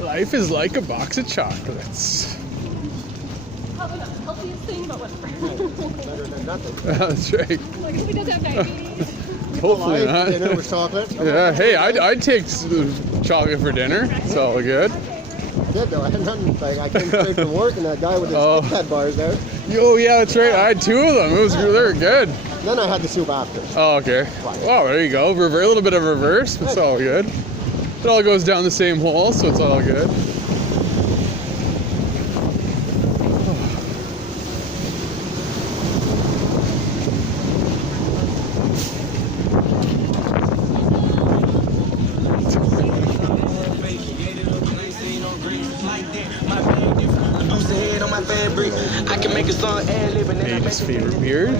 Life is like a box of chocolates. Probably not the healthiest thing, but whatever. Better than nothing. That's right. Like, if he doesn't have diabetes. Hopefully not. Dinner with chocolate. Yeah, hey, I'd take chocolate for dinner. It's all good. Good though. I had nothing. Like I came straight from work, and that guy with his Kit Kat bars there. Oh yeah, that's right. I had 2 of them. They were good. Then I had the soup after. Oh, okay. Wow, there you go. A little bit of reverse, but it's all good. It all goes down the same hole, so it's all good. Nate's favorite beard.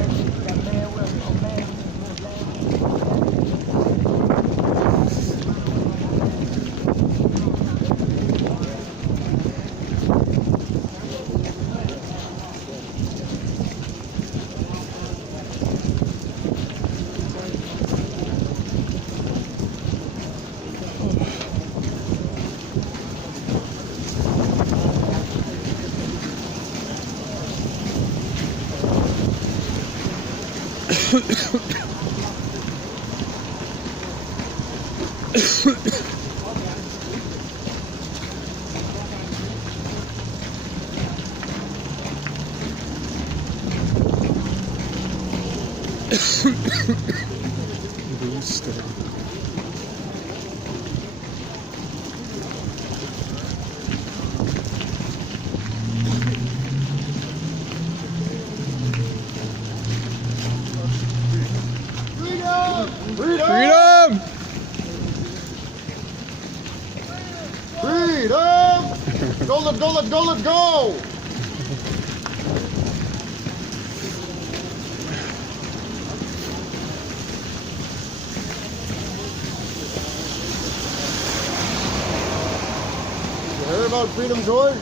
Booster. Freedom! Freedom! Go, let's go, let's go, let's go! You heard about Freedom George?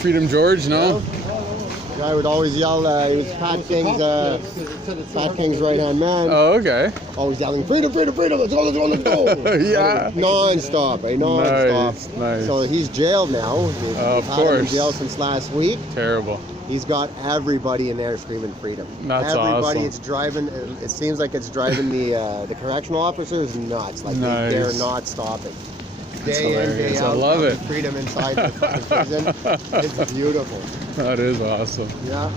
Freedom George, no? The guy would always yell, he was Pat King's right-hand man. Oh, okay. Always yelling, freedom, freedom, freedom, let's go, let's go, let's go. Yeah. Non-stop, non-stop. Nice. So he's jailed now. Of Had him in course. jail since last week. Terrible. He's got everybody in there screaming freedom. That's everybody, awesome. it's driving, it seems like it's driving the correctional officers nuts. Like Nice. they're not stopping. That's Day in, hilarious. day out. I love it. Freedom inside the fucking prison. It's beautiful. That is awesome. Yeah.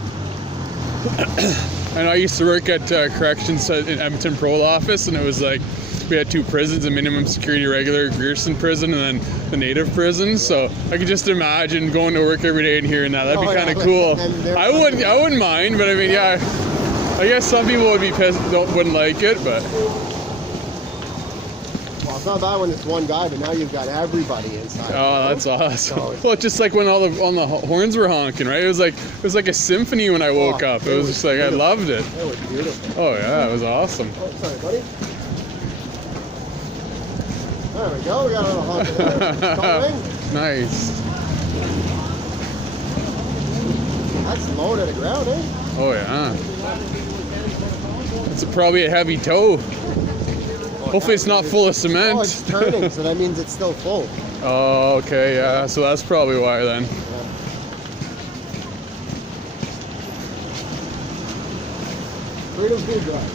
I know I used to work at corrections in Edmonton Parole office, and it was like we had 2 prisons: a minimum security regular Grierson prison, and then the native prison. So I could just imagine going to work every day and hearing that. That'd be kind of cool. I wouldn't mind, but I mean, yeah, I guess some people would be pissed, wouldn't like it, but. Well, it's not bad when it's one guy, but now you've got everybody inside. Oh, that's awesome. So Well, it's just like when all the horns were honking, right? It was like a symphony when I woke up. It was just like I loved it. It was beautiful. Oh yeah, it was awesome. Oh, sorry, buddy. There we go. We got a little honk there. Going. Nice. That's low to the ground, eh? Oh yeah. It's probably a heavy tow. Hopefully it's not full of cement. Oh, it's turning, so that means it's still full. Oh, okay, yeah. So that's probably why then. Freedom Food Drive.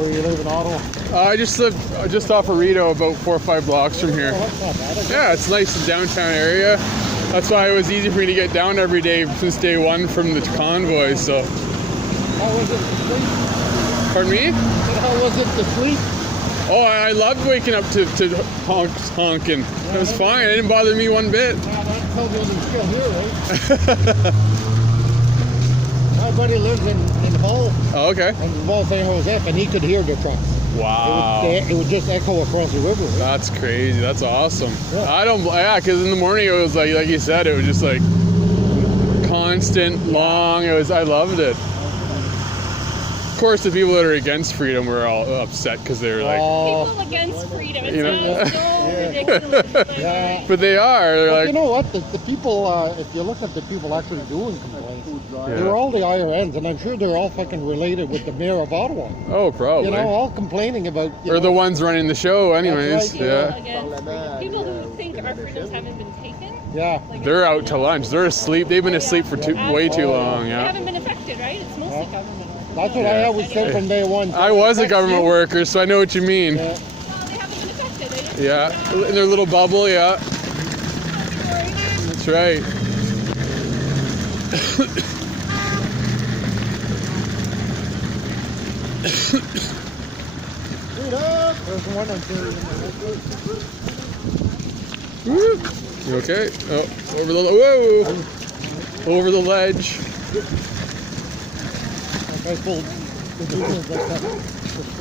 Where you live in Ottawa? I just live just off of Rito, about 4 or 5 blocks from here. Oh, that's not bad. Yeah, it's nice in downtown area. That's why it was easy for me to get down every day since day one from the convoy. So, How was it to sleep? pardon me? How was it to sleep? Oh, I loved waking up to honking. It was fine. It didn't bother me one bit. Yeah, that's how you're still here, right? My buddy lives in Hull, Oh, okay. in Hull, St. Joseph, and he could hear the trucks. Wow. It would just echo across the river. Right? That's crazy. That's awesome. Yeah. I don't, yeah, because in the morning it was like you said, it was just like constant, long. I loved it. Of course, the people that are against freedom were all upset because they were like, People against freedom. It You know? sounds so ridiculous. Yeah. but they are. They're But like, you know what? The people, if you look at the people actually doing complaints, Yeah. they're all the IRNs, and I'm sure they're all fucking related with the mayor of Ottawa. oh, probably. You know, all complaining about. You Or know, the ones running the show, anyways. right, Yeah. Against freedom. People who think our freedoms haven't been taken. Yeah. Like, They're out to lunch. They're asleep. They've been asleep for way too long. They Yeah. haven't been affected, right? It's mostly government work. That's what I always said from day one. I was a government worker. worker, so I know what you mean. Yeah. Well, they haven't been affected. They didn't Yeah. In their little bubble. Yeah. That's right. There's one on there. Woo. You okay? Oh, over the whoa, over the ledge. I pulled the business like that.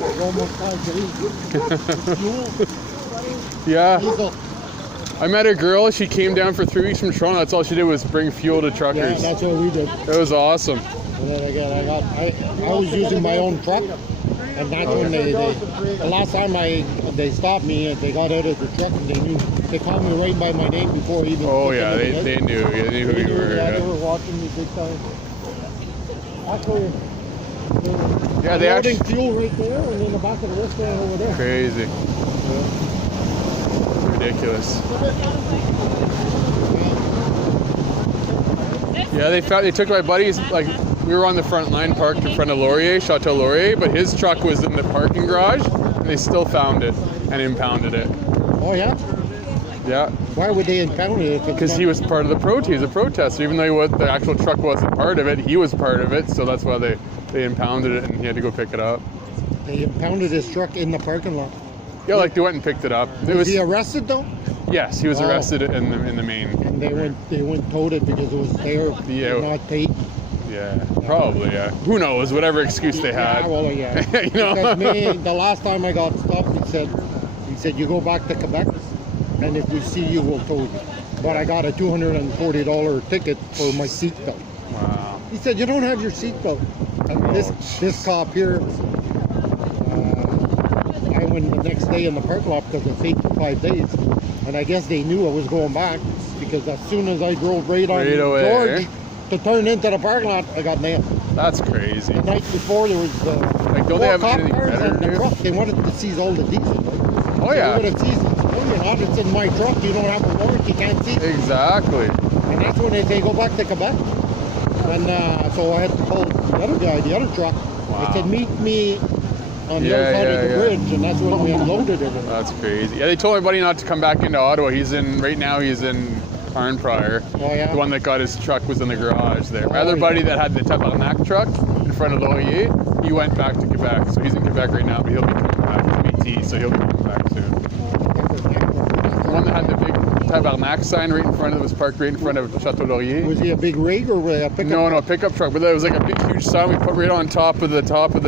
It's almost 5 days. Yeah. Diesel. I met a girl. She came down for 3 weeks from Toronto. That's all she did was bring fuel to Yeah, truckers. that's what we did. That was awesome. And then again, I was using my own truck, and that's when the last time they stopped me and they got out of the truck and they called me right by my name before even. Oh yeah, taking it they out. knew. Yeah, they knew who you were. Yeah, they Yeah. were watching me big time. Actually, Yeah, they loading actually fuel right there and in the back of the restaurant over there. crazy. Ridiculous. Yeah, they took my buddy's, like, we were on the front line parked in front of Laurier, Chateau Laurier, but his truck was in the parking garage and they still found it and impounded it. Oh yeah? Yeah, Why would they impound it if it's because not- he was part of the protest. He was a protester, even though the actual truck wasn't part of it. He was part of it, so that's why they impounded it and he had to go pick it up. They impounded his truck in the parking lot. Yeah, like they went and picked it up. It Was was he arrested though? yes, he was Oh. arrested in the main. And they went towed it because it was there, Yeah. not paid. Yeah, probably. Yeah, who knows? Whatever excuse they had. Yeah, well, yeah. You know? Because me, the last time I got stopped, he said you go back to Quebec, and if we see you, we'll tow you. But I got a $240 ticket for my seatbelt. Wow. He said you don't have your seatbelt. And this cop here, I went the next day in the parking lot because I paid for 5 days, and I guess they knew I was going back because as soon as I drove right on Right away, George eh? to turn into the parking lot, I got nailed. That's crazy. The night before there was Like, don't they have cop anything cars better in to the do? truck. They wanted to seize all the diesel. Right? Oh yeah, They would have seized it. No, you're not. It's in my truck. You don't have a warrant. You can't see. exactly. And that's when they go back to Quebec. And so I had to call the other guy, the other truck. Wow. I said, meet me on the Yeah, other side of the yeah, yeah. bridge, and that's when we unloaded it. That's crazy. Yeah, they told my buddy not to come back into Ottawa. Right now he's in Arnprior. Oh yeah. The one that got his truck was in the garage there. My Oh, other yeah. buddy that had the Tabarnak truck in front of Laurier, he went back to Quebec. So he's in Quebec right now, but he'll be coming back to BT, so he'll be coming back soon. The one that had the big Tabarnak sign right in front of it was parked right in front of Chateau Laurier. Was he a big rig or a pickup? No, pickup truck. But it was like a big, huge sign we put right on top of the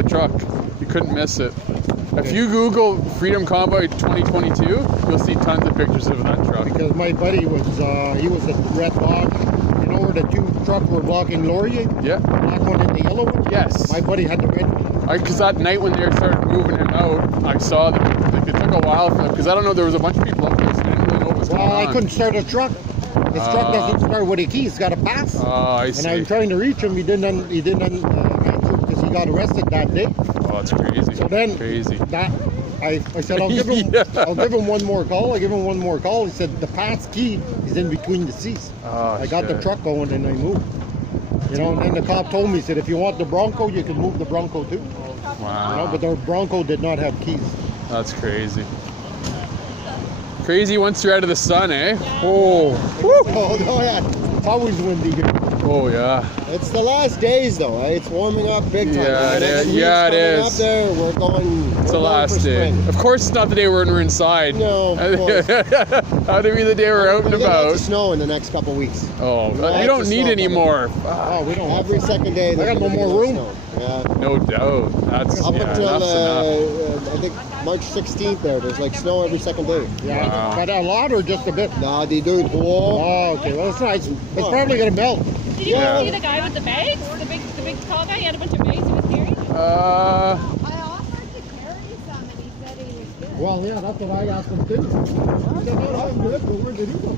truck. You couldn't miss it. If you Google Freedom Convoy 2022, you'll see tons of pictures of that truck. Because my buddy was, he was at Red Lodge. You know where the two trucks were blocking Laurier? Yeah. The black one and the yellow one? Yes. My buddy had the red one. Because that night when they started moving him out, I saw that like, it took a while for them. Because I don't know, there was a bunch of people up there, so I didn't really know what was going Well, on. I couldn't start a truck. His truck doesn't start with a key. It's got a pass. Oh, I And see. I was trying to reach him. He didn't answer because he got arrested that day. Oh, that's crazy. So then Crazy. I said, I'll give him Yeah. I'll give him one more call. I give him one more call. He said the pass key is in between the seats. Oh, I got the shit. truck going and I moved. You know, and then the cop told me, he said, if you want the Bronco, you can move the Bronco too. Wow. But the Bronco did not have keys. That's crazy. Crazy once you're out of the sun, eh? Oh. Woo. Oh, no, yeah. It's always windy here. Oh, yeah. It's the last days, though. Eh? It's warming up big time. Yeah, it is. Next Yeah, it week's coming is. Up there, we're going. It's the last day. Of course, it's not the day we're inside. No, of course. How do be the day we're out and We're gonna get lots about? of snow in the next couple weeks. Oh, Lots we don't of need snow any coming. more. Oh, we don't have Every second day. I got there's no gonna be more room. snow. Yeah. No doubt. That's Up yeah, until enough's enough. I think March 16th there's like snow every second day. Yeah, Wow. but a lot or just a bit? No, they do it. Whoa. Oh, okay. Well, it's nice. It's probably gonna melt. Did you Yeah. see the guy with the bags? The big tall guy? He had a bunch of bags he was carrying. I offered to carry some and he said he was good. Well, yeah, that's what I asked him too. He said, "No, I'm good, but where did he go?"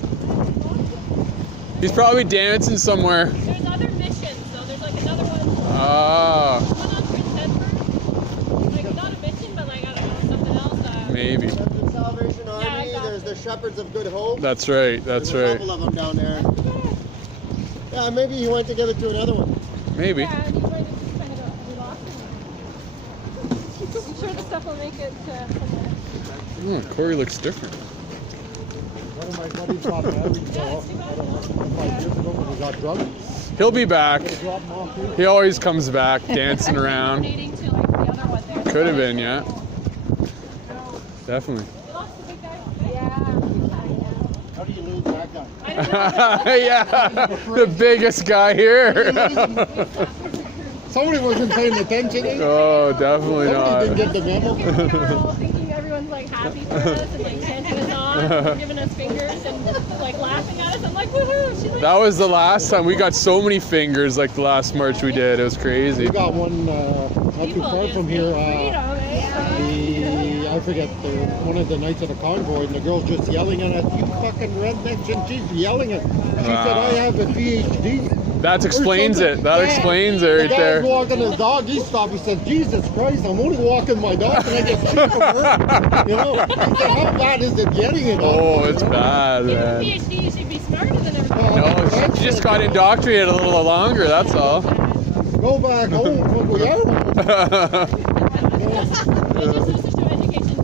He's probably dancing somewhere. There's other missions, though. There's like another one. Ah, One on Prince Edward. Like not a mission, but like I don't know, something else. maybe. There's the Salvation Army. Yeah, exactly. There's the Shepherds of Good Hope. That's right. That's There's a right. couple of them down there. Yeah, maybe he went to give it to another one. Maybe. Yeah, and he's going to just kind of we lost him. I'm sure the stuff will make it to Oh, Corey looks different. One of my buddies got married, Yeah, it's too bad. 5 years ago when he got drunk. He'll be back. Dropped him off here. He always comes back, dancing around. Donating to like the other one there. Could have been, yeah. Definitely. We lost the big guy. How do you lose that guy? I know. Yeah, the biggest guy here. Somebody wasn't paying attention. Oh, definitely Somebody didn't not. get the memo. We're all thinking everyone's like happy for us and like chanting us on, and giving us fingers and like laughing at us. I'm like, woohoo! She's like, That was the last time we got so many fingers like the last march we did. It was crazy. We got one not too people far just from here. freedom, eh? I forget one of the nights of the convoy, and the girl's just yelling at us, "You fucking rednecks!" And she's yelling at. She said, "I have a PhD." That explains it. That Yeah. explains it The right guy's there. walking his dog. He stopped. He said, "Jesus Christ, I'm only walking my dog, and I get sick of her." You know, he said, "How bad is it getting it?" Oh, it's bad, If man. you're a PhD, you should be smarter than everybody. No, she just got indoctrinated a little longer, that's all. Go back home when we are. It just goes to show education.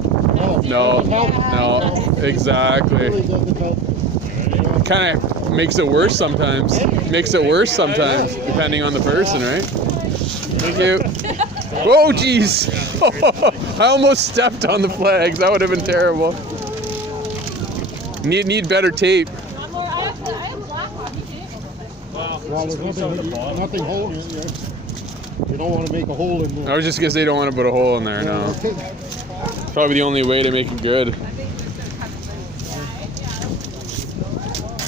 No, help. no, exactly. Really doesn't help. Kind of makes it worse sometimes. Makes it worse sometimes, depending on the person, right? Thank you. Oh, jeez. I almost stepped on the flags. That would have been terrible. Need better tape. I have black hockey tape. Well, there's nothing hole. You don't want to make a hole in I there. was just gonna say don't want to put a hole in there, no. Probably the only way to make it good.